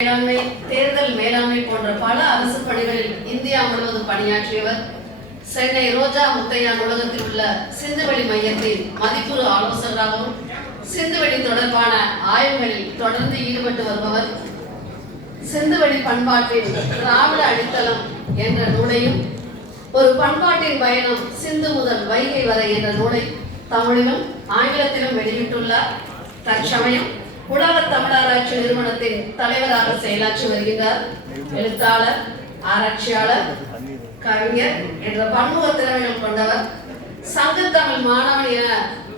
மேலாண்மை தேர்தல் மேலாண்மை போன்ற பல அரசு பணிகளில் இந்தியா முழுவதும் பணியாற்றியவர் சென்னை ரோஜா முத்தையா நூலகத்தில் உள்ள சிந்துவெளி மையத்தில் மதிப்புறு ஆலோசகராகவும் சிந்துவெளி தொடர்பான ஆய்வுகளில் தொடர்ந்து ஈடுபட்டு வருபவர் சிந்துவெளி பண்பாட்டின் திராவிட அடித்தளம் என்ற நூலையும் ஒரு பண்பாட்டின் பயணம் சிந்து முதல் வைகை வரை என்ற நூலை தமிழிலும் ஆங்கிலத்திலும் வெளியிட்டுள்ளார். தற்சமயம் உலக தமிழாராய்ச்சி நிறுவனத்தின் தலைவராக செயலாற்றி வருகின்றார் எழுத்தாளர் ஆராய்ச்சியாளர் கவிஞர் என்ற பன்முக திறமைகள் கொண்டவர். சங்கத்தமிழ் மாணவன் என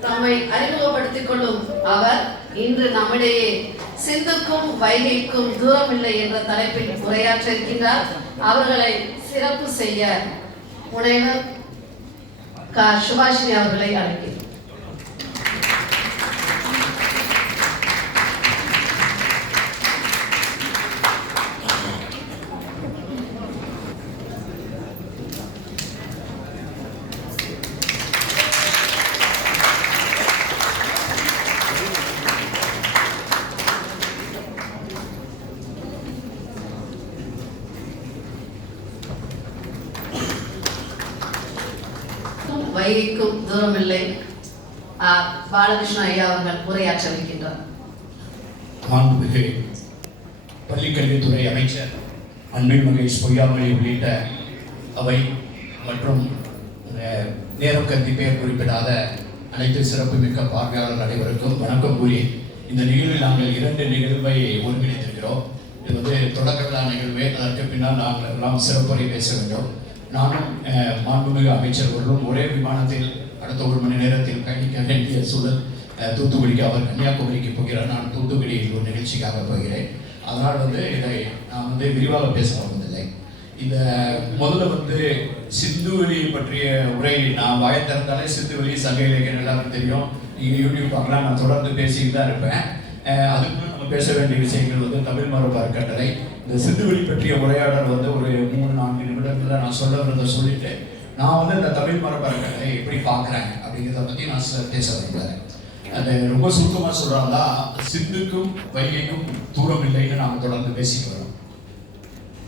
தம்மை அறிமுகப்படுத்திக் கொள்ளும் அவர் இன்று நம்மிடையே சிந்துக்கும் வைகைக்கும் தூரமில்லை என்ற தலைப்பில் உரையாற்ற இருக்கின்றார் அவர்களை சிறப்பு செய்ய முனைவர் க. சுபாஷினி அவர்களை அழைக்கிறார் வைகைக்கும் தூரமில்லை. பாலகிருஷ்ண ஐயா அவர்கள் உரையாற்ற இருக்கின்றார். மாண்புமிகு பள்ளிக்கல்வித்துறை அமைச்சர் அன்பில் மகேஷ் பொய்யாமொழி உள்ளிட்ட அவை மற்றும் நேரம் கருதி பெயர் குறிப்பிடாத அனைத்து சிறப்புமிக்க பார்வையாளர்கள் அனைவருக்கும் வணக்கம் கூறி இந்த நிகழ்வில் நாங்கள் இரண்டு நிகழ்வை ஒருங்கிணைத்திருக்கிறோம் இது வந்து தொடக்க விழா நிகழ்வு. அதற்கு பின்னால் நாங்கள் எல்லாம் சிறப்புரை பேச வேண்டும். நானும் மாண்புமிகு அமைச்சர் அவர்களும் ஒரே விமானத்தில் அடுத்த ஒரு மணி நேரத்தில் பயணிக்க வேண்டிய சூழல் தூத்துக்குடிக்கு அவர் கன்னியாகுமரிக்கு போகிறார். நான் தூத்துக்குடியில் ஒரு நிகழ்ச்சிக்காக போகிறேன். அதனால் வந்து இதை நான் வந்து விரிவாக பேச வந்ததில்லை இந்த முதல்ல வந்து சிந்துவெளி பற்றிய உரை நான் வாய திறந்தாலே சிந்துவெளி சங்க இலக்கியம் எல்லாருக்கும் தெரியும். நீங்கள் யூடியூப் பார்க்கலாம். நான் தொடர்ந்து பேசிட்டு தான் இருப்பேன். அதுக்கு நம்ம பேச வேண்டிய விஷயங்கள் வந்து தமிழ் மரபு அறக்கட்டளை இந்த சிந்துவெளி பற்றிய உரையாடல் வந்து ஒரு மூணு நான்கு நிமிடத்தில் நான் சொல்ல வரதை சொல்லிட்டு நான் வந்து இந்த தமிழ் மரபர்களை எப்படி பார்க்குறேன் அப்படிங்கிறத பற்றி நான் பேச வைக்கிறேன் அது ரொம்ப சுருக்கமாக சொல்கிறாங்களா சிந்துக்கும் வைகைக்கும் தூரம் இல்லைன்னு நாம் தொடர்ந்து பேசிட்டு வரோம்.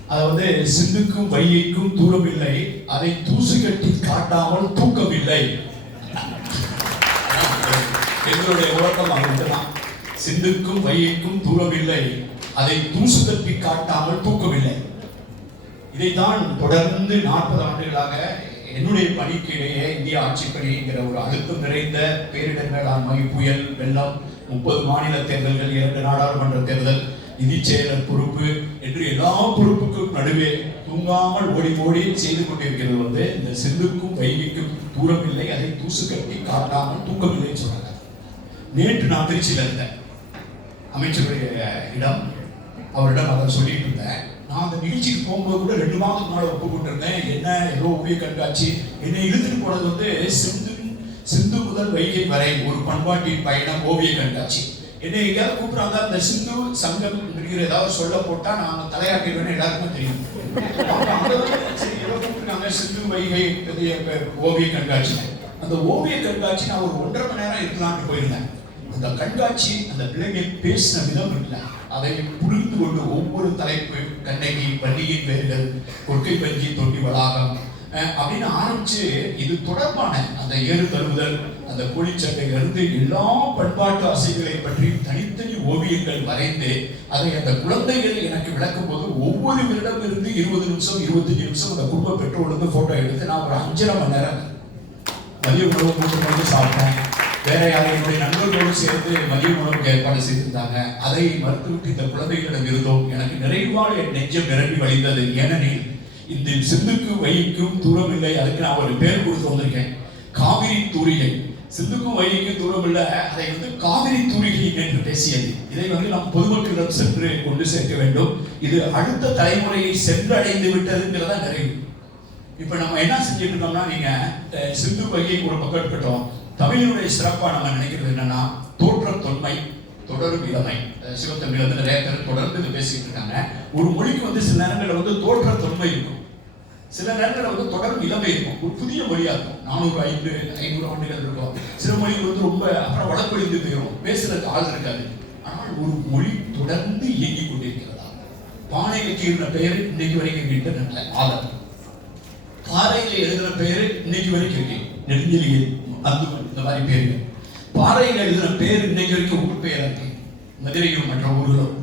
அதாவது சிந்துக்கும் வைகைக்கும் தூரம் இல்லை அதை தூசு கட்டி காட்டாமல் தூக்கம் இல்லை எங்களுடைய உறக்கம் அதுதான் சிந்துக்கும் வைகைக்கும் தூரம் இல்லை அதை தூசு தட்டி காட்டாமல் தூக்கமில்லை இதைத்தான் தொடர்ந்து நாற்பது ஆண்டுகளாக என்னுடைய பணிக்கிடையே இந்திய ஆட்சிப்பணிங்கிற ஒரு அழுத்தம் நிறைந்த பேரிடர் மேலாண்மை புயல் வெள்ளம் முப்பது மாநில தேர்தல்கள் இரண்டு நாடாளுமன்ற தேர்தல் நிதி செயலர் பொறுப்பு என்று எல்லா பொறுப்புக்கும் நடுவே தூங்காமல் ஓடி ஓடி செய்து கொண்டிருக்கிறது வந்து இந்த சிந்துக்கும் வைவிக்கும் தூரம் இல்லை அதை தூசு கட்டி காட்டாமல் தூக்கமில்லைன்னு சொன்னாங்க. நேற்று நான் திருச்சியில் இருந்தேன். அமைச்சருடைய இடம் அவரிடம் அதை சொல்லிட்டு இருந்தேன். நான் அந்த நிகழ்ச்சிக்கு போகும்போது கூட ரெண்டு மாதத்துக்கு முன்னாடி ஒப்புக்கொண்டு என்ன ஏதோ ஓவிய கண்காட்சி. என்னை இழுத்துட்டு போனது வந்து சிந்து சிந்து முதல் வைகை வரை ஒரு பண்பாட்டின் பயணம் ஓவிய கண்காட்சி. என்னை எங்கேயாவது கூப்பிட்றாங்க அந்த சிந்து சங்கம் இருக்கிற ஏதாவது சொல்ல போட்டா நான் தலையாட்டிடுவேன்னு எல்லாருக்கும் தெரியும். கூப்பிட்டுருக்காங்க சிந்து வைகை ஓவிய கண்காட்சி. அந்த ஓவிய கண்காட்சி நான் ஒரு ஒன்றரை மணி நேரம் இருக்கலாம்னு போயிருந்தேன். அந்த கண்காட்சி அந்த பிள்ளைங்க பேசின விதம் இல்லை அதை புரிந்து கொண்டு ஒவ்வொரு தலைப்பு கண்ணகி பள்ளியின் பேர்கள் கொட்டை பஞ்சி தொட்டி வளாகம் அப்படின்னு ஆரம்பிச்சு இது தொடர்பான அந்த ஏறு தழுவுதல் அந்த கோழிச்சட்டையிலிருந்து எல்லா பண்பாட்டு அசைகளை பற்றி தனித்தனி ஓவியங்கள் வரைந்து அதை அந்த குழந்தைகள் எனக்கு விளக்கும் போது ஒவ்வொரு வருடம் இருந்து இருபது நிமிஷம் இருபத்தஞ்சு நிமிஷம் அந்த குடும்ப பெற்றோர்லேருந்து போட்டோ எடுத்து நான் ஒரு அஞ்சரை மணி நேரம் மதிய உணவு மூன்று மணிக்கு சாப்பிட்டேன். வேற யாரும் நண்பர்களோடு சேர்ந்து மதிய உணவுக்கு ஏற்பாடு செய்திருந்தாங்க. அதை மறுத்துவிட்டு இந்த குழந்தைகளிடம் இருந்தோம். எனக்கு நிறைவாக என் நெஞ்சம் நிரம்பி வழிந்தது. ஏனெனில் இந்த சிந்துக்கு வைக்கும் தூரம் இல்லை. அதுக்கு நான் ஒரு பேர் கொடுத்து வந்திருக்கேன். காவிரி தூரிகை. சிந்துக்கும் வைக்கும் தூரம் இல்லை. அதை வந்து காவிரி தூரிகை என்று பேசியது. இதை வந்து நாம் பொதுமக்களிடம் சென்று கொண்டு சேர்க்க வேண்டும். இது அடுத்த தலைமுறையை சென்றடைந்து விட்டதுங்கிறதா நிறைவு. இப்போ நம்ம என்ன செஞ்சுட்டு இருக்கோம்னா நீங்கள் சிந்து வகையை ஒரு பக்கம் இருக்கட்டும் தமிழினுடைய சிறப்பாக நம்ம நினைக்கிறது என்னன்னா தோற்றம் தொன்மை தொடரும் இளமை சிவத்தமிழ் வந்து நிறைய பேர் தொடர்ந்து இது பேசிட்டு இருக்காங்க. ஒரு மொழிக்கு வந்து சில நேரங்களில் வந்து தோற்ற தொன்மை இருக்கும். சில நேரங்களில் வந்து தொடரும் இளமை இருக்கும். ஒரு புதிய மொழியா இருக்கும். நானூறு ஐந்து ஐநூறு ஆண்டுகள் இருக்கும். சில மொழிகள் வந்து ரொம்ப அப்புறம் வடமொழிந்து போயிடும் பேசுறதுக்கு ஆள் இருக்காது. ஆனால் ஒரு மொழி தொடர்ந்து இயங்கிக் கொண்டிருக்கிறதா? பானைக்கு கீறின பெயர் இன்னைக்கு வரைக்கும் இன்டர்நெட்ல ஆதரவு பாறையில் எழுதுகிற பெயர் இன்னைக்கு வரைக்கும் இருக்கு நெடுஞ்செலியில் அந்த இந்த மாதிரி பேரு பாறையில் எழுதுன பேர் இன்னைக்கு வரைக்கும் ஊர் பெயரா இருக்கு? மதுரையும் மற்ற ஊர்களும்.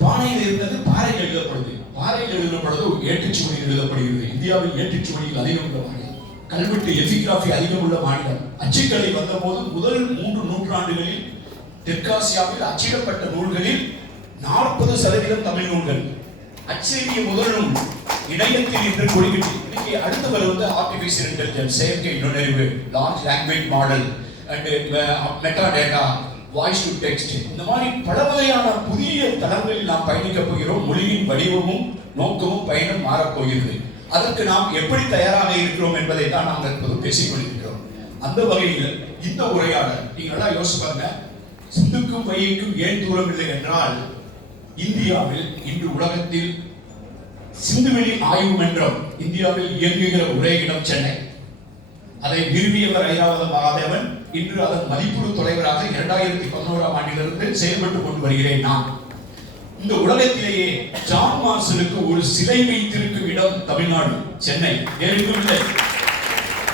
பானையில் இருந்தது பாறையில் எழுதப்படுது. பாறையில் எழுதப்படுறது ஏட்டுச்சுவடியில் எழுதப்படுகிறது. இந்தியாவில் ஏட்டுச்சுவடியில் அதிகம் உள்ள மாநிலம். கல்வெட்டு எபிகிராஃபி அதிகம் உள்ள மாநிலம். அச்சுக்கலை வந்தபோது முதல் மூன்று நூற்றாண்டுகளில் தெற்காசியாவில் அச்சிடப்பட்ட நூல்களில் நாற்பது சதவீதம் தமிழ் நூல்கள். அச்சேரிய முதல் நூல் இணையத்தில் இன்று கொடிவிட்டு இன்னைக்கு அடுத்து வருவது ஆர்டிபிஷியல் இன்டெலிஜென்ஸ் செயற்கை நுண்ணறிவு large language model and meta data voice to text இந்த மாதிரி பல வகையான புதிய தளங்களில் நாம் பயணிக்கப் போகிறோம். மொழியின் வடிவமும் நோக்கமும் பயணம் மாறப்போகிறது அதற்கு நாம் எப்படி தயாராக இருக்கிறோம் என்பதை தான் நாம் இப்போது பேசிக் கொண்டிருக்கிறோம். அந்த வகையில் இந்த உரையாடல் நீங்க நல்லா யோசிச்சு பாருங்க. சிந்துக்கும் மையக்கும் ஏன் தூரம் இல்லை என்றால் இந்தியாவில் இன்று உலகத்தில் சிந்துவெளி ஆய்வு மன்றம் இந்தியாவில் இயங்குகிற ஒரே இடம் சென்னை. அதை நிறுவியவர் ஐராவத மகாதேவன். இன்று அதன் மதிப்புறு தலைவராக இரண்டாயிரத்தி பதினோராம் ஆண்டிலிருந்து செயல்பட்டு கொண்டு வருகிறேன் நான். இந்த உலகத்திலேயே ஜான் மார்சலுக்கு ஒரு சிலை வைத்திருக்கும் இடம் தமிழ்நாடு சென்னை. வேறெங்கும் இல்லை.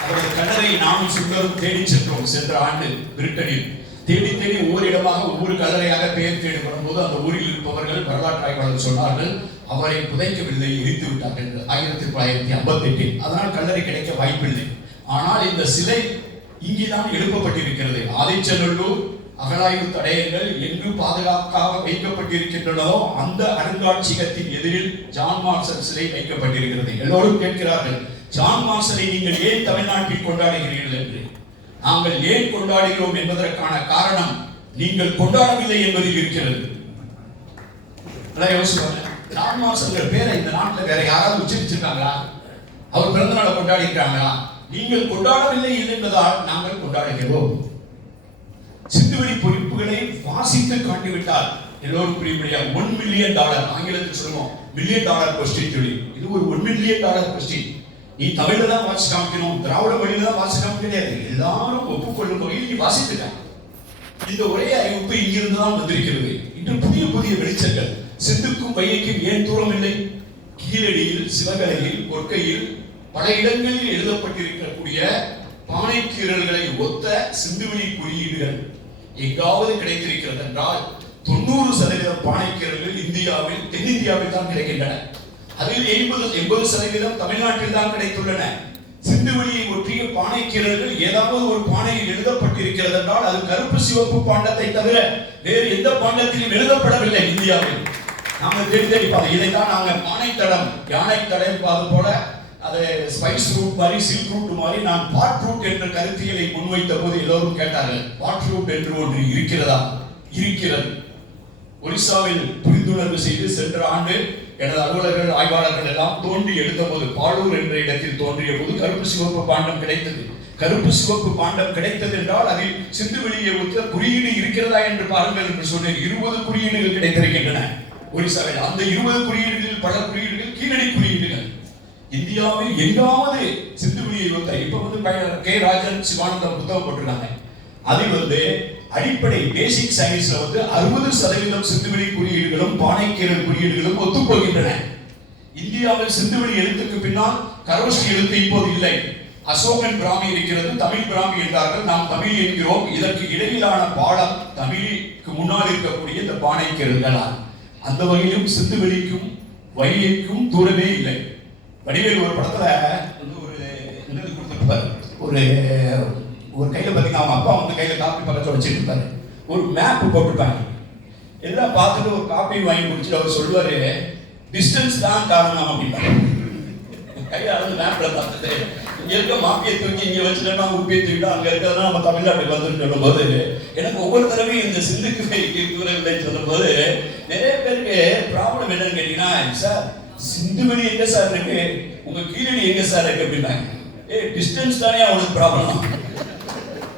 அவரது கல்லறை நாமும் சுந்தரும் தேடி சென்றோம் சென்ற ஆண்டு பிரிட்டனில். தேடி தேடி ஒவ்வொரு இடமாக ஒவ்வொரு கல்லறையாக பெயர் தேடி வரும்போது அந்த ஊரில் இருப்பவர்கள் வரலாற்று ஆய்வாளர் சொன்னார்கள் அவரை புதைக்கவில்லை எரித்து விட்டார்கள் என்று. ஆயிரத்தி தொள்ளாயிரத்தி ஐம்பத்தி எட்டில் அதனால் கல்லறை கிடைக்க வாய்ப்பில்லை. ஆனால் இந்த சிலை இங்கேதான் எழுப்பப்பட்டிருக்கிறது. ஆதிச்சநல்லூர் அகழாய்வு தடயங்கள் எங்கு பாதுகாப்பாக வைக்கப்பட்டிருக்கின்றனோ அந்த அருங்காட்சியகத்தின் எதிரில் ஜான் மார்சல் சிலை வைக்கப்பட்டிருக்கிறது. எல்லோரும் கேட்கிறார்கள் ஜான் மார்சலை நீங்கள் ஏன் தமிழ்நாட்டில் கொண்டாடுகிறீர்கள் என்று? நாங்கள் ஏன் கொண்டாடுகிறோம் என்பதற்கான காரணம் நீங்கள் கொண்டாடவில்லை என்பதில் இருக்கிறது. யோசிப்பாங்க யோசிச்சு பாருங்க. பேரை இந்த நாட்டுல வேற யாராவது உச்சரிச்சிருக்காங்களா? அவர் பிறந்த நாளை கொண்டாடி இருக்காங்களா நீங்கள் கொண்டாடவில்லை என்பதால் நாங்கள் கொண்டாடுகிறோம். சிந்துவெளி பொறிப்புகளை வாசித்து காட்டிவிட்டால் எல்லோரும் புரியும்படியா ஒன் மில்லியன் டாலர் ஆங்கிலத்தில் சொல்லுவோம். மில்லியன் டாலர் கொஸ்டின் சொல்லி. இது ஒரு ஒன் மில்லியன் டாலர் கொஸ்டின் நீ தமிழ்ல தான் வாசி காமிக்கணும் திராவிட மொழியில தான் வாசி காமிக்க கிடையாது எல்லாரும் ஒப்புக்கொள்ளும் வகையில் நீ வாசித்துக்க. இந்த ஒரே அறிவிப்பு இங்கிருந்து தான் வந்திருக்கிறது. இன்று புதிய புதிய வெளிச்சங்கள். சிந்துக்கும் வையைக்கும் ஏன் தூரம் இல்லை கீழடியில் சிவகலையில் கொற்கையில் பல இடங்களில் எழுதப்பட்டிருக்கக்கூடிய பானைக்கீரல்களை ஒத்த சிந்துவெளி குறியீடுகள் எங்காவது கிடைத்திருக்கிறது என்றால் தொண்ணூறு சதவீதம் பானைக்கீரல்கள் இந்தியாவில் தென்னிந்தியாவில் தான் கிடைக்கின்றன. அதில் எண்பது எண்பது சதவீதம் தமிழ்நாட்டில் தான் கிடைத்துள்ளன. சிந்துவெளியை ஒற்றிய பானைக்கீரல்கள் ஏதாவது ஒரு பானையில் எழுதப்பட்டிருக்கிறது என்றால் அது கருப்பு சிவப்பு பாண்டத்தை தவிர வேறு எந்த பாண்டத்திலும் எழுதப்படவில்லை இந்தியாவில். நாங்கள் தேடி இதைத்தான் நாங்கள் பானைத்தடம் யானைத்தடம் அது போல அது ஸ்பைஸ் ரூட் மாதிரி சில்க் ரூட் மாதிரி நான் பாட் ரூட் என்ற கருத்தியலை முன்வைத்த போது எல்லோரும் கேட்டார்கள் பாட் ரூட் என்று ஒன்று இருக்கிறதா? இருக்கிறது. ஒரிசாவில் புரிந்துணர்வு செய்து சென்ற ஆண்டு எனது அலுவலர்கள் ஆய்வாளர்கள் எல்லாம் தோண்டி எடுத்த போது பாலூர் என்ற இடத்தில் தோன்றிய போது கருப்பு சிவப்பு பாண்டம் கிடைத்தது. கருப்பு சிவப்பு பாண்டம் கிடைத்தது என்றால் அதில் சிந்து வெளியே குறியீடு இருக்கிறதா என்று பாருங்கள் என்று சொன்னேன். இருபது குறியீடுகள் கிடைத்திருக்கின்றன. ஒரிசாவில் அந்த இருபது குறியீடுகளில் பல குறியீடுகள் கீழடி குறியீடுகள். இந்தியாவில் எங்காவது சிந்து வெளியை இப்ப வந்து கே. ராஜன் சிவானந்தம் புத்தகம் போட்டிருக்காங்க. அதில் வந்து அடிப்படை பேசிக் சயின்ஸ்ல வந்து அறுபது சதவீதம் சிந்துவெளி குறியீடுகளும் பானைக்கீரல் குறியீடுகளும் ஒத்துப்போகின்றன இந்தியாவில் சிந்துவெளி எழுத்துக்கு பின்னால் கரோசி எழுத்து இப்போது இல்லை. அசோகன் பிராமி இருக்கிறது தமிழ் பிராமி என்றார்கள். நாம் தமிழ் என்கிறோம். இதற்கு இடையிலான பாடம் தமிழுக்கு முன்னால் இருக்கக்கூடிய இந்த பானைக்கீரல்களால் அந்த வகையிலும் சிந்துவெளிக்கும் வழியைக்கும் தூரமே இல்லை. வடிவேல் ஒரு படத்துல வந்து ஒரு என்னது கொடுத்துருப்பாரு. ஒரு ஒரு கையில பாத்தீங்கன்னா அவங்க அப்பா வந்து கையில காப்பி பக்கத்துல வச்சுட்டு இருப்பாரு. ஒரு மேப் போட்டிருப்பாங்க. எல்லாம் பார்த்துட்டு ஒரு காப்பி வாங்கி முடிச்சுட்டு அவர் சொல்லுவாரு டிஸ்டன்ஸ் தான் காரணம் அப்படின்னா கையில வந்து மேப்ல பார்த்துட்டு இங்க இருக்க மாப்பியை தூக்கி இங்க வச்சுட்டா உப்பியை தூக்கிட்டு அங்க இருக்கிறதா நம்ம தமிழ்நாட்டுக்கு வந்துட்டு சொல்லும்போது எனக்கு ஒவ்வொரு தடவையும் இந்த சிந்துக்கு தூரவில்லை சொல்லும்போது நிறைய பேருக்கு ப்ராப்ளம் என்னன்னு கேட்டீங்கன்னா சார் சிந்துவெளி எங்க சார் இருக்கு? உங்க கீழடி எங்க சார் இருக்கு அப்படின்னாங்க. ஏ டிஸ்டன்ஸ் தானே அவனுக்கு ப்ராப்ளம்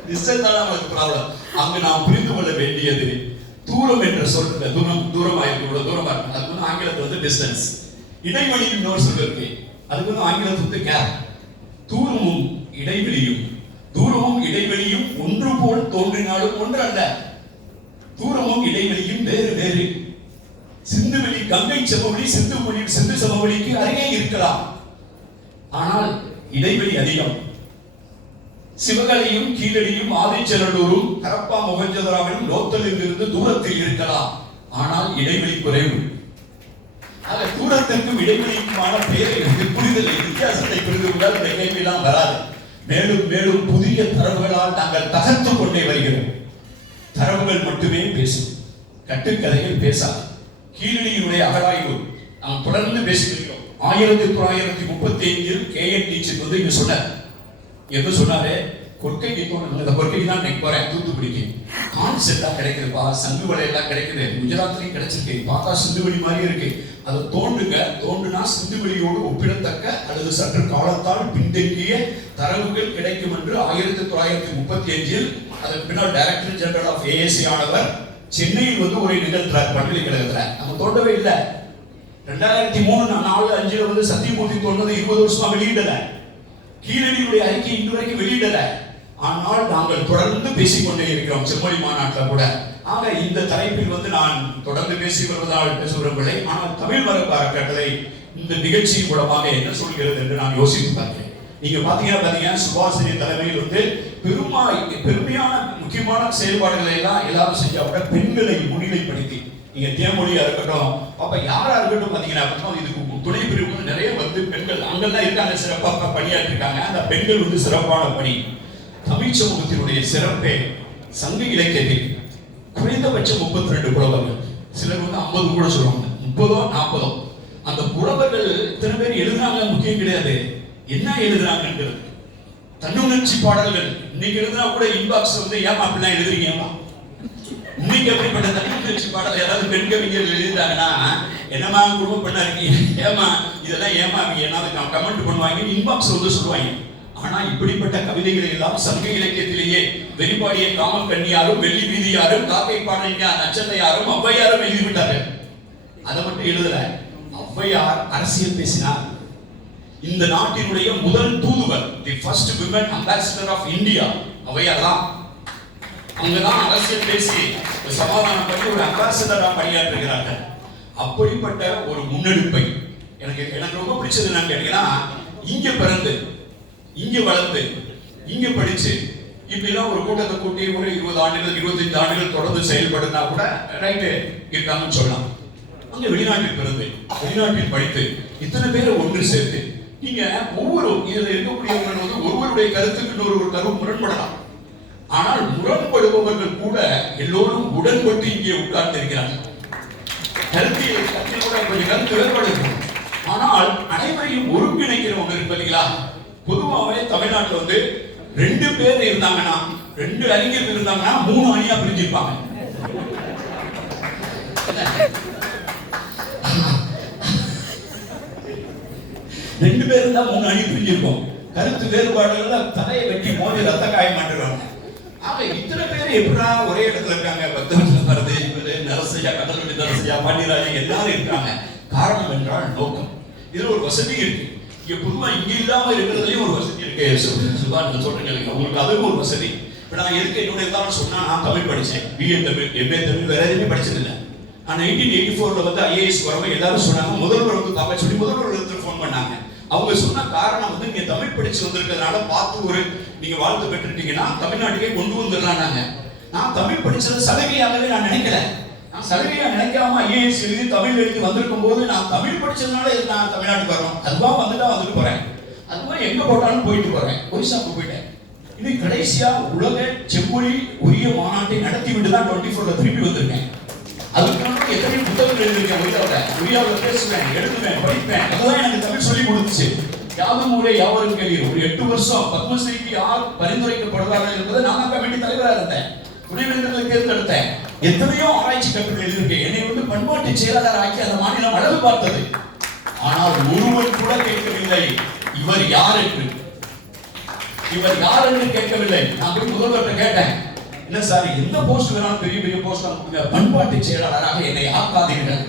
டிஸ்டன்ஸ் தானே அவனுக்கு ப்ராப்ளம் அங்க நாம் புரிந்து கொள்ள வேண்டியது தூரம் என்ற சொல்றது தூரம் தூரமா இருக்கு இவ்வளவு தூரமா இருக்கு. அதுக்கு வந்து ஆங்கிலத்துல வந்து டிஸ்டன்ஸ் இடைவெளி இன்னொரு சொல் இருக்கு. அதுக்கு வந்து ஆங்கிலத்துல வந்து கேப் தூரமும் இடைவெளியும் தூரமும் இடைவெளியும் ஒன்று போல் தோன்றினாலும் ஒன்று அல்ல தூரமும் இடைவெளியும் வேறு வேறு. சிந்துவெளி கங்கை சமவெளி சிந்து மொழி சிந்து சமவெளிக்கு அருகே இருக்கலாம். ஆனால் இடைவெளி அதிகம். சிவகலையும் கீழடியும் ஆதிச்சநல்லூரும் கரப்பா மொகஞ்சதராவிலும் லோத்தலில் இருந்து தூரத்தில் இருக்கலாம். ஆனால் இடைவெளி குறைவு. ஆக தூரத்திற்கும் இடைவெளிக்குமான பேரை புரிதல் வித்தியாசத்தை புரிந்து கொண்டால் இந்த கேள்வியெல்லாம் வராது. மேலும் மேலும் புதிய தரவுகளால் நாங்கள் தகர்த்து கொண்டே வருகிறோம். தரவுகள் மட்டுமே பேசும். கட்டுக்கதைகள் பேசாது. கீழடியினுடைய அகழாய்வு நாம் தொடர்ந்து பேசியிருக்கிறோம் ஆயிரத்தி தொள்ளாயிரத்தி முப்பத்தி ஐந்தில் கே என் டீச்சர் வந்து இங்க சொன்னார். என்ன சொன்னாரே? கொற்கைக்கு போன இந்த கொற்கைக்கு தான் இன்னைக்கு போறேன். தூத்துக்குடிக்கு கான்செப்டா கிடைக்குதுப்பா சங்கு வலையெல்லாம் கிடைக்குது. குஜராத்லயும் கிடைச்சிருக்கு. பார்த்தா சிந்துவெளி மாதிரி இருக்கு. அதை தோண்டுங்க. தோண்டுனா சிந்துவெளியோடு ஒப்பிடத்தக்க அல்லது சற்று காலத்தால் பின்தங்கிய தரவுகள் கிடைக்கும் என்று ஆயிரத்தி தொள்ளாயிரத்தி முப்பத்தி அஞ்சில் அதன் பின்னால் டைரக்டர் ஜெனரல் ஆஃப் ஏஎஸ்சி ஆனவர் சென்னையில் வந்து ஒரு நிகழ்த்துறார் பல்கலைக்கழகத்துல நம்ம தோண்டவே இல்லை. ரெண்டாயிரத்தி மூணு நாலு அஞ்சுல வந்து சத்தியமூர்த்தி தோன்றது இருபது வருஷமா வெளியிடல. கீழடியுடைய அறிக்கை இன்று வரைக்கும் வெளியிடல. ஆனால் நாங்கள் தொடர்ந்து பேசிக்கொண்டே இருக்கிறோம். செம்மொழி மாநாட்டில் கூட. ஆக இந்த தலைப்பில் வந்து நான் தொடர்ந்து பேசி வருவதால் பேச ஆனால் தமிழ் மரபு அறக்கட்டளை இந்த நிகழ்ச்சியின் மூலமாக என்ன சொல்கிறது என்று நான் யோசித்து பார்த்தேன் நீங்க பாத்தீங்கன்னா பாத்தீங்கன்னா சுபாசினி தலைமையில் வந்து பெருமா பெருமையான முக்கியமான செயல்பாடுகளை எல்லாம் எல்லாரும் செஞ்சா கூட பெண்களை முன்னிலைப்படுத்தி நீங்க தேமொழியா இருக்கட்டும் அப்ப யாரா இருக்கட்டும் பாத்தீங்கன்னா இதுக்கு துணை பிரிவு வந்து நிறைய வந்து பெண்கள் அங்கெல்லாம் இருக்காங்க சிறப்பாக பணியாற்றிருக்காங்க. அந்த பெண்கள் வந்து சிறப்பான பணி. தமிழ் சமூகத்தினுடைய சிறப்பே சங்க இலக்கியத்தில் குறைந்தபட்சம் முப்பத்தி ரெண்டு புலவர்கள். சிலர் வந்து ஐம்பது கூட சொல்லுவாங்க. முப்பதோ நாற்பதோ. அந்த புலவர்கள் இத்தனை பேர் எழுதுறாங்க முக்கியம் கிடையாது. என்ன எழுதுறாங்கிறது தன்னுணர்ச்சி பாடல்கள். இன்னைக்கு எழுதுனா கூட இன்பாக்ஸ் வந்து ஏமா அப்படிலாம் எழுதுறீங்க ஏமா இன்னைக்கு அப்படிப்பட்ட தன்னுணர்ச்சி பாடல் யாராவது பெண் கவிஞர்கள் எழுதிட்டாங்கன்னா என்னமா குடும்பம் பண்ணா இருக்கீங்க? ஏமா இதெல்லாம் ஏமா அவங்க ஏன்னா கமெண்ட் பண்ணுவாங்க இன்பாக்ஸ் வந்து சொல்லுவாங்க. ஆனா இப்படிப்பட்ட கவிதைகளை எல்லாம் சங்க இலக்கியத்திலேயே வெளிப்பாடிய காமல் கண்ணியாரும் வெள்ளி வீதியாரும் காக்கை பாடலியார் நச்சந்தையாரும் ஔவையாரும் எழுதிவிட்டார்கள். அதை மட்டும் எழுதல ஔவையார் அரசியல் பேசினார். இந்த நாட்டினுடைய முதல் தூதுவர் the first women ambassador of India Avvaiyar தான் அங்கதான் அரசியல் பேசி ஒரு சமாதானம் பண்ணி ஒரு அம்பாசிடரா பணியாற்றுகிறார்கள் அப்படிப்பட்ட ஒரு முன்னெடுப்பை எனக்கு எனக்கு ரொம்ப பிடிச்சது என்னன்னு கேட்டீங்கன்னா இங்க பிறந்து இங்க வளர்ந்து இங்க படிச்சு இப்படிலாம் ஒரு கூட்டத்தை கூட்டி ஒரு இருபது ஆண்டுகள் இருபத்தைந்து ஆண்டுகள் தொடர்ந்து செயல்படுனா கூட ரைட்டு இருக்காங்கன்னு சொல்லலாம். அங்க வெளிநாட்டில் பிறந்து வெளிநாட்டில் படித்து இத்தனை பேரை ஒன்று சேர்த்து நீங்க ஒவ்வொரு இதுல இருக்கக்கூடியவர்கள் வந்து ஒருவருடைய கருத்துக்கு இன்னொரு ஒரு கருவு முரண்படலாம். ஆனால் முரண்படுபவர்கள் கூட எல்லோரும் உடன்பட்டு இங்கே உட்கார்ந்து இருக்கிறார்கள். கருத்து கருத்தில் கூட கொஞ்சம் கருத்து வேறுபாடு ஆனால் அனைவரையும் ஒருங்கிணைக்கிற ஒன்று இருக்கு இல்லைங்களா பொதுவாகவே தமிழ்நாட்டில் வந்து ரெண்டு பேர் இருந்தாங்கன்னா ரெண்டு அறிஞர்கள் இருந்தாங்கன்னா மூணு அணியா பிரிஞ்சிருப்பாங்க. ரெண்டு பேர் இருந்தா மூணு அணி பிரிஞ்சிருப்போம் கருத்து வேறுபாடுகள்ல தலையை வெட்டி மோதி ரத்த காயம் மாட்டுறாங்க ஆக இத்தனை பேர் எப்படா ஒரே இடத்துல இருக்காங்க? பக்தவச்சல மருது இவரு நரசையா கடலுடைய நரசையா பாண்டியராஜன் எல்லாரும் இருக்காங்க. காரணம் என்றால் நோக்கம். இதுல ஒரு வசதி இருக்கு. பொதுவா இங்க இல்லாம இருக்கிறதுலயும் ஒரு வசதி இருக்கு. சுபா நீங்க சொல்றீங்க உங்களுக்கு அதுவும் ஒரு வசதி. இப்ப நான் எதுக்கு என்னோட எல்லாரும் சொன்னா நான் தமிழ் படிச்சேன். பிஏ தமிழ் எம்ஏ தமிழ் வேற எதுவுமே படிச்சதில்லை நான் நைன்டீன் எயிட்டி ஃபோர்ல வந்து ஐஏஎஸ் வரவும் எல்லாரும் சொன்னாங்க. முதல்வர் வந்து தமிழ் சொல்லி முதல்வர் இடத்துல ஃபோன் பண்ணாங்க. அவங்க சொன்ன காரணம் வந்து நீங்க தமிழ் படிச்சு வந்திருக்கிறதுனால பார்த்து ஒரு நீங்க வாழ்த்து பெற்றுட்டீங்கன்னா தமிழ்நாட்டுக்கே கொண்டு வந்துடலாம் நாங்க நான் தமிழ் படிச்சது சலுகையாகவே நான் நினைக்கல. நான் சலுகையா நினைக்காம ஐஏஎஸ் எழுதி தமிழ் எழுதி வந்திருக்கும் போது நான் தமிழ் படிச்சதுனால இது நான் தமிழ்நாட்டுக்கு வரோம் அதுவா வந்துட்டா வந்துட்டு போறேன். அதுவா எங்க போட்டாலும் போயிட்டு போறேன். ஒரிசாவுக்கு போயிட்டேன். இது கடைசியா உலக செம்மொழி உரிய மாநாட்டை நடத்தி விட்டு தான் டுவெண்ட்டி ஃபோர்ல திருப்பி வந்திருக்கேன். அதுக்காக எத்தனை புத்தகங்கள் எழுதிருக்கேன் ஒரியாவில் ஒரியாவில் பேசுவேன் எழுதுவேன் படிப்பேன். அதுதான் எனக்கு தமிழ் சொல்லி கொடுத்துச்சு. யாதும் ஊரே யாவரும் கேள்வி ஒரு எட்டு வருஷம் பத்மஸ்ரீக்கு யார் பரிந்துரைக்கப்படுவார்கள் என்பதை நான் தான் கமிட்டி தலைவராக இருந்தேன். துணைவேந்தர்களை தேர்ந்தெடுத்தேன். எத்தனையோ ஆராய்ச்சி கட்டுரை எழுதியிருக்கேன் என்னை வந்து பண்பாட்டு செயலாளர் ஆக்கி அந்த மாநிலம் அழகு பார்த்தது. ஆனால் ஒருவன் கூட கேட்கவில்லை. இவர் யார் என்று? இவர் யார் என்று கேட்கவில்லை. நான் போய் முதல்வர்கிட்ட கேட்டேன். என்ன சார் எந்த போஸ்ட் வேணாலும் பெரிய பெரிய போஸ்ட் கொடுங்க. பண்பாட்டு செயலாளராக என்னை ஆக்காதீர்கள்.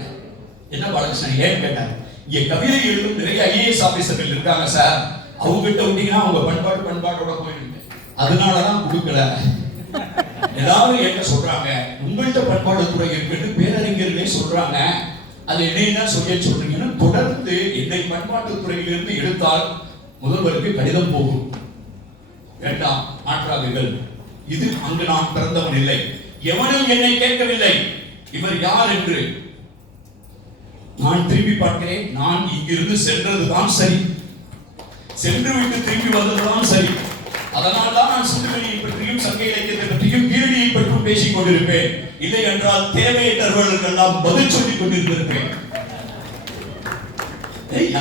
என்ன பாலகிருஷ்ணன் ஏன் கேட்டார் இங்க கவிதை எழுதும் நிறைய ஐஏஎஸ் ஆபீசர்கள் இருக்காங்க சார். அவங்க கிட்ட விட்டீங்கன்னா அவங்க பண்பாடு பண்பாட்டோட போயிடுங்க. அதனாலதான் கொடுக்கல. எல்லாரும் என்ன சொல்றாங்க? உங்கள்கிட்ட பண்பாடு துறை இருக்குன்னு பேரறிஞர்களே சொல்றாங்க. அது என்னையா சொல்ல சொல்றீங்கன்னா தொடர்ந்து என்னை பண்பாட்டுத் துறையிலிருந்து எடுத்தால் முதல்வருக்கு கடிதம் போகும். வேண்டாம் மாற்றாதீர்கள். இது அங்கு நான் பிறந்தவன் இல்லை. எவனும் என்னை கேட்கவில்லை. இவர் யார் என்று நான் திரும்பி பார்க்கிறேன். நான் இங்கிருந்து சென்றதுதான் சரி. சென்று விட்டு திரும்பி வந்ததுதான் சரி. அதனால் தான் நான் சிந்துவெளியை பற்றியும் சங்க இலக்கியத்தை பற்றியும் பேசிக் கொண்டிருப்பேன் இல்லை என்றால் தேவையற்றவர்களுக்கெல்லாம் பதில் சொல்லிக் கொண்டிருந்திருப்பேன். ஏய்,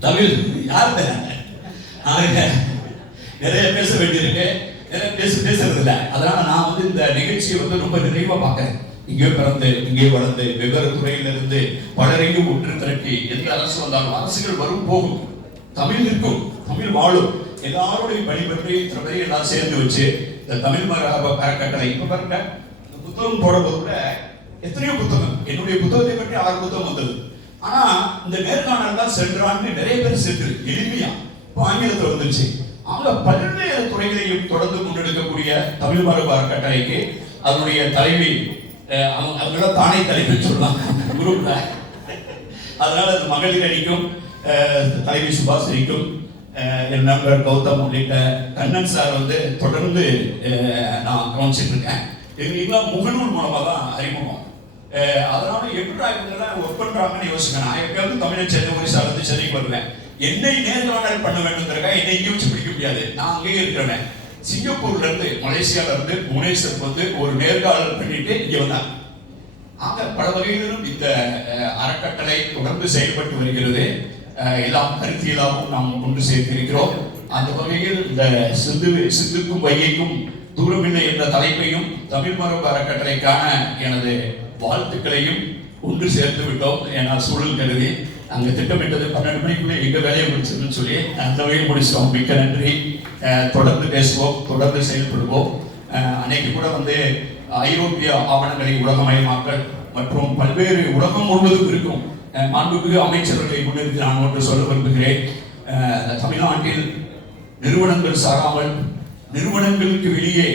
தமிழ் யார்கிட்ட? நிறைய பேச வேண்டியிருக்கு. நிறைய பேச பேசுறது இல்ல அதனால நான் வந்து இந்த நிகழ்ச்சியை வந்து ரொம்ப நிறைவா பார்க்கறேன். இங்கே பிறந்து இங்கே வளர்ந்து வெவ்வேறு துறையிலிருந்து பலரையும் ஒன்று திரட்டி எந்த அரசு வந்தாலும் அரசுகள் வரும் போகும். தமிழ் நிற்கும் தமிழ் வாழும். எல்லாருடைய பணிபற்றி திறமையை எல்லாம் சேர்ந்து வச்சு இந்த தமிழ் மரப அறக்கட்டளை. இப்ப பாருங்க இந்த புத்தகம் போடுறது கூட எத்தனையோ புத்தகம். என்னுடைய புத்தகத்தை பற்றி ஆறு புத்தகம் வந்தது. ஆனா இந்த நேர்காணல் தான் சென்றான்னு நிறைய பேர் சென்று எளிமையா. இப்போ ஆங்கிலத்தில் வந்துச்சு. அவங்க பல்வேறு துறைகளையும் தொடர்ந்து முன்னெடுக்கக்கூடிய தமிழ் மரபு அறக்கட்டளைக்கு அதனுடைய தலைவி அவங்க அவங்கள தானே தலைவி சொல்லலாம் குரூப்ல அதனால அந்த மகளிர் அணிக்கும் தலைவி சுபாசினிக்கும் என் நண்பர் கௌதம் உள்ளிட்ட கண்ணன் சார் வந்து தொடர்ந்து நான் கவனிச்சிட்டு இருக்கேன் எங்களுக்கெல்லாம் முகநூல் மூலமாக தான் அறிமுகம். அதனால எப்படி ஒர்க் பண்றாங்கன்னு யோசிக்க நான் எப்பயாவது தமிழை சென்னை சார் வந்து சென்னைக்கு வருவேன். என்னை நேர்காணல் பண்ண வேண்டும்ங்கிறக்காக என்னை இங்கே வச்சு பிடிக்க முடியாது. நான் அங்கேயே இருக்கிறேன் சிங்கப்பூர்ல இருந்து மலேசியால இருந்து புவனேஸ்வர் வந்து ஒரு நேர்காணல் பண்ணிட்டு இங்கே வந்தாங்க ஆக பல வகையிலும் இந்த அறக்கட்டளை தொடர்ந்து செயல்பட்டு வருகிறது. எல்லாம் கருத்தியலாகவும் நாம் கொண்டு சேர்த்திருக்கிறோம். அந்த வகையில் இந்த சிந்து சிந்துக்கும் வையைக்கும் தூரமில்லை என்ற தலைப்பையும் தமிழ் மரபு அறக்கட்டளைக்கான எனது வாழ்த்துக்களையும் ஒன்று சேர்த்து விட்டோம் ஏன்னா சூழல் கருதி அங்கே திட்டமிட்டது பன்னெண்டு மணிக்குள்ளே எங்கள் வேலையை முடிச்சிருன்னு சொல்லி அந்த வகையில் முடிச்சிட்டோம். மிக்க நன்றி. தொடர்ந்து பேசுவோம் தொடர்ந்து செயல்படுவோம். அன்னைக்கு கூட வந்து ஐரோப்பிய ஆவணங்களை உலகமயமாக்கல் மற்றும் பல்வேறு உலகம் முழுவதும் இருக்கும் மாண்புமிகு அமைச்சர்களை முன்னிறுத்தி நான் ஒன்று சொல்ல விரும்புகிறேன். தமிழ்நாட்டில் நிறுவனங்கள் சாராமல் நிறுவனங்களுக்கு வெளியே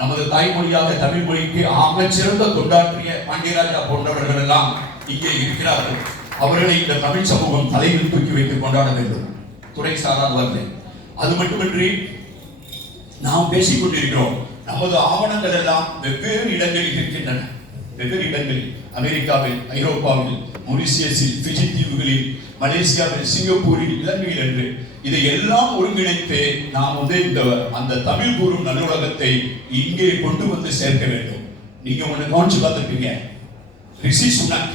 நமது தாய்மொழியாக தமிழ் மொழிக்கு ஆகச் சிறந்த தொண்டாற்றிய பாண்டியராஜா போன்றவர்கள் எல்லாம் இங்கே இருக்கிறார்கள். அவர்களை இந்த தமிழ் சமூகம் தலையில் தூக்கி வைத்து கொண்டாட வேண்டும். துறை சாராதவர்கள் அது மட்டுமின்றி நாம் பேசிக் கொண்டிருக்கிறோம். நமது ஆவணங்கள் எல்லாம் வெவ்வேறு இடங்களில் இருக்கின்றன. வெவ்வேறு இடங்களில் அமெரிக்காவில் ஐரோப்பாவில் மொரிசியஸில் பிஜி தீவுகளில் மலேசியாவில் சிங்கப்பூரில் இலங்கையில் என்று இதை எல்லாம் ஒருங்கிணைத்து நாம் வந்து இந்த அந்த தமிழ் கூறும் நல்லுலகத்தை இங்கே கொண்டு வந்து சேர்க்க வேண்டும். நீங்க ஒண்ணு கவனிச்சு பார்த்துருப்பீங்க. ரிஷி சுனக்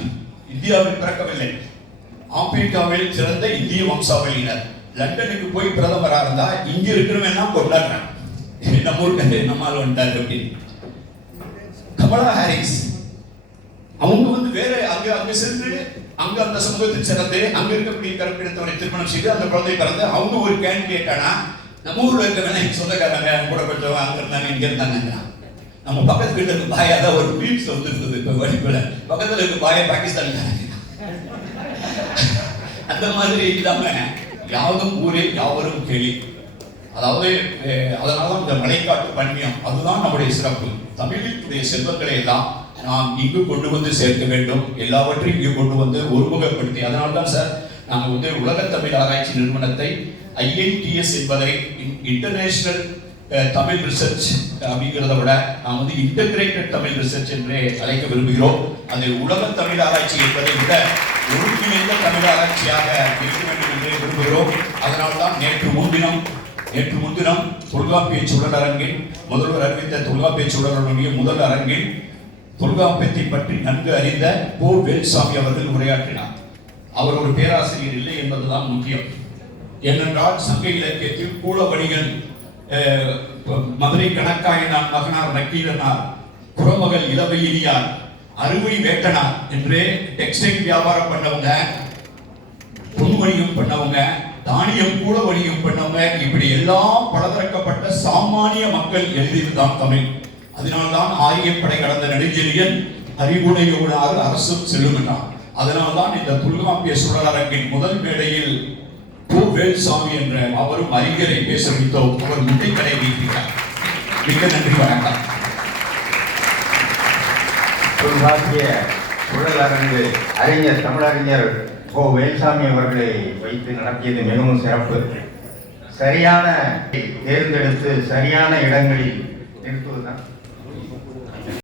இந்தியாவில் பிறக்கவில்லை. ஆப்பிரிக்காவில் சிறந்த இந்திய வம்சாவளியினர். லண்டனுக்கு போய் பிரதமரா இருந்தா இங்க இருக்கிறவன் கொண்டாடுறான் நம்ம ஊருக்கு நம்மால் வந்துட்டாரு அப்படின்னு கமலா ஹாரிஸ். அவங்க வந்து வேற அங்க அங்க சென்று அங்க அந்த சமூகத்தில் சிறந்து அங்க இருக்கக்கூடிய கருப்பினத்தவரை திருமணம் செய்து அந்த குழந்தை பிறந்து அவங்க ஒரு கேண்டிடேட் ஆனா நம்ம ஊர்ல இருக்கிறவங்க எங்க சொந்தக்காரங்க கூட கொஞ்சம் அங்க இருந்தாங்க இங்க இருந்தாங்க நம்ம பக்கத்து வீட்டுல இருக்க பாயா தான் ஒரு பீட்ஸ் வந்து இருந்தது இப்ப வடிப்புல பக்கத்துல இருக்க பாயா பாகிஸ்தான் அந்த மாதிரி இல்லாம யாவதும் ஊரே யாவரும் கேள்வி அதாவது அதனால இந்த மலைக்காட்டு பன்மியம் அதுதான் நம்முடைய சிறப்பு. தமிழுடைய செல்வங்களை எல்லாம் நாம் இங்கு கொண்டு வந்து சேர்க்க வேண்டும். எல்லாவற்றையும் இங்கு கொண்டு வந்து ஒருமுகப்படுத்தி அதனால்தான் சார் நாங்கள் வந்து உலகத்தமிழ் தமிழ் ஆராய்ச்சி நிறுவனத்தை ஐஐடிஎஸ் என்பதை இன்டர்நேஷனல் தமிழ் ரிசர்ச் அப்படிங்கிறத விட நாம் வந்து இன்டகிரேட்டட் தமிழ் ரிசர்ச் என்றே அழைக்க விரும்புகிறோம். அது உலக தமிழ் ஆராய்ச்சி என்பதை விட ஒருங்கிணைந்த தமிழ் ஆராய்ச்சியாக இருக்க வேண்டும் என்று விரும்புகிறோம். அதனால்தான் நேற்று முன்தினம் நேற்று முன்தினம் தொல்காப்பிய சுடர் அரங்கில் முதல்வர் அறிவித்த தொல்காப்பிய சுடருடைய முதல் அரங்கில் தொல்காப்பியத்தை பற்றி நன்கு அறிந்த போ வேல்சாமி அவர்கள் உரையாற்றினார். அவர் ஒரு பேராசிரியர் இல்லை என்பதுதான் முக்கியம். ஏனென்றால் சங்க இலக்கியத்தில் கூலவணிகன் மதுரை கணக்காயனார் மகனார் நக்கீரனார் குரமகள் இளவையிலியார் அறுவை வேட்டனார் என்று டெக்ஸ்டைல் வியாபாரம் பண்ணவங்க பொன் வணிகம் பண்ணவங்க தானியம் கூட வணிகம் பண்ணவங்க இப்படி எல்லாம் பலதரக்கப்பட்ட சாமானிய மக்கள் எழுதியதுதான் தமிழ். அதனால்தான் ஆரியப்படை கடந்த நெடுஞ்செழியன் அறிவுடையோடாக அரசும் செல்லும் அதனால்தான் இந்த தொல்காப்பிய சுடரரங்கின் முதல் மேடையில் பூ வேல்சாமி என்ற அவரும் அறிஞரை பேச வைத்தோம் அவர் முட்டைக்கடை வைக்கிறார் மிக்க நன்றி வணக்கம். தொல்காப்பிய சுழலரங்கு அறிஞர் தமிழறிஞர் கோ வேல்சாமி அவர்களை வைத்து நடத்தியது மிகவும் சிறப்பு. சரியான தேர்ந்தெடுத்து சரியான இடங்களில் நிறுத்துவதுதான்